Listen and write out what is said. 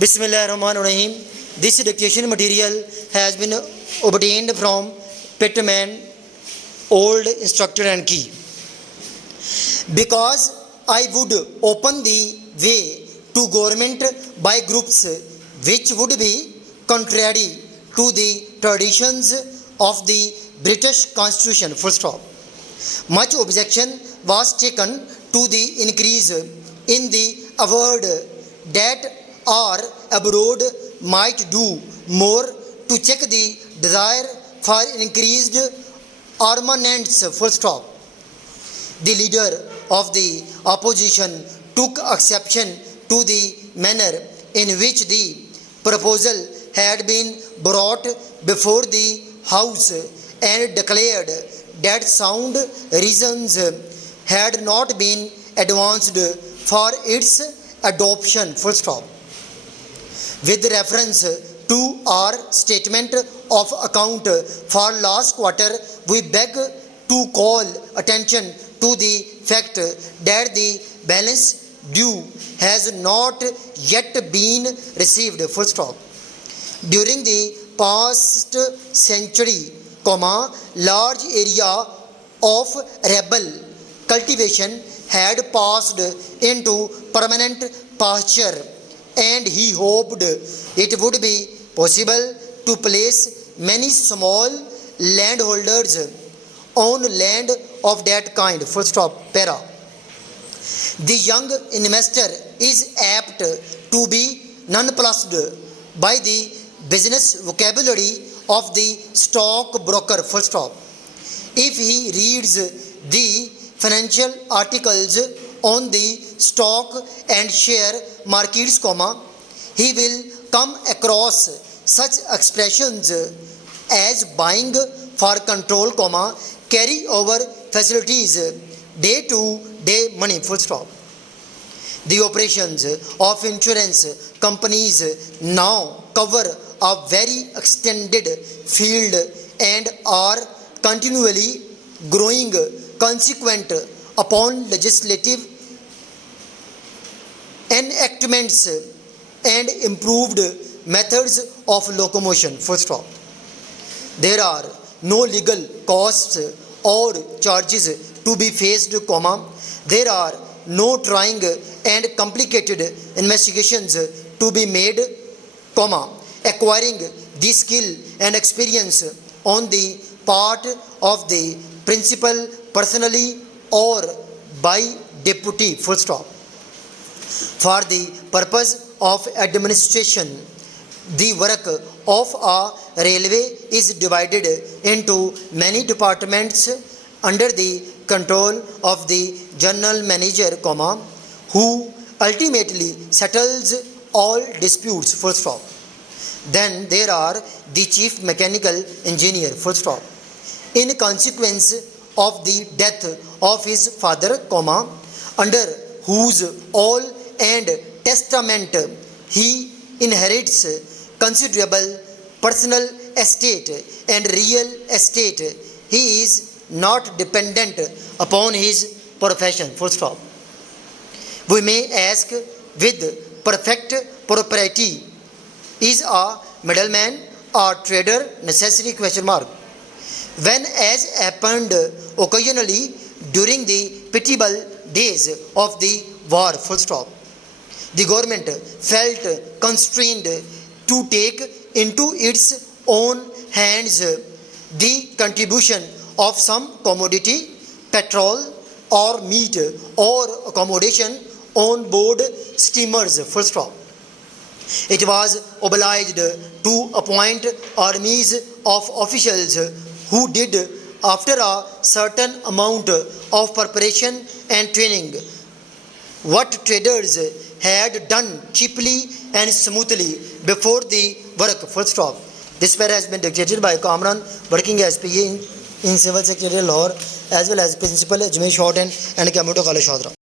Bismillahirrahmanirrahim. This dictation material has been obtained from Pittman, old instructor and key. Because I would open the way to government by groups which would be contrary to the traditions of the British Constitution. Full stop. Much objection was taken to the increase in the award that or abroad might do more to check the desire for increased armaments. Full stop. The leader of the opposition took exception to the manner in which the proposal had been brought before the House and declared that sound reasons had not been advanced for its adoption. Full stop. With reference to our statement of account for last quarter, we beg to call attention to the fact that the balance due has not yet been received. Full stop. During the past century, large area of rebel cultivation had passed into permanent pasture, and he hoped it would be possible to place many small landholders on land of that kind. Full stop. Para. The young investor is apt to be nonplussed by the business vocabulary of the stockbroker. Full stop. If he reads the financial articles on the stock and share markets, he will come across such expressions as buying for control, carry over facilities, day to day money. Full stop. The operations of insurance companies now cover a very extended field and are continually growing consequent upon legislative enactments and improved methods of locomotion. Full stop. There are no legal costs or charges to be faced, there are no trying and complicated investigations to be made, acquiring the skill and experience on the part of the principal personally or by deputy. Full stop. For the purpose of administration, the work of a railway is divided into many departments under the control of the general manager, who ultimately settles all disputes. Full stop. Then there are the chief mechanical engineer. Full stop. In consequence of the death of his father, under whose all and testament he inherits considerable personal estate and real estate, he is not dependent upon his profession. Full stop. We may ask with perfect propriety, is a middleman or trader necessary? When, as happened occasionally during the pitiable days of the war, full stop, the government felt constrained to take into its own hands the contribution of some commodity, petrol or meat, or accommodation on board steamers. Full stop. It was obliged to appoint armies of officials who did, after a certain amount of preparation and training, what traders had done cheaply and smoothly before the work. Full stop. This paper has been dictated by Kamran, working as PA in Civil Secretariat, Lahore, as well as Principal Ajmer Shorten and Commuter College, Shodra.